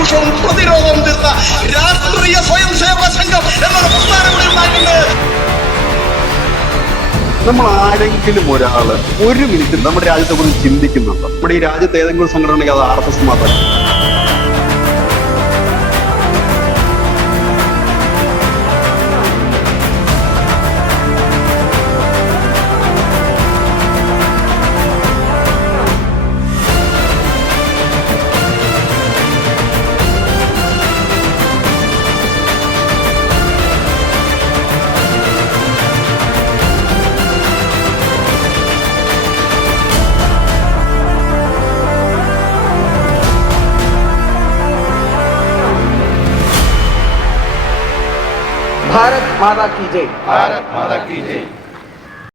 അതിരൂക്ഷവും പ്രതിരോധവും തീർത്ത രാഷ്ട്രീയ സ്വയം സേവക സംഘം എന്നൊരു പ്രസ്ഥാനം ഇവിടെ ഉണ്ടായിട്ടുണ്ട്. നമ്മൾ ആരെങ്കിലും ഒരാള് ഒരു മിനിറ്റ് നമ്മുടെ രാജ്യത്തെ കുറിച്ച് ചിന്തിക്കുന്നുണ്ടോ? നമ്മുടെ ഈ രാജ്യത്ത് ഏതെങ്കിലും സംഘടന ഉണ്ടെങ്കിൽ അത് RSS മാത്രമല്ല. भारत माता की जय। भारत माता की जय।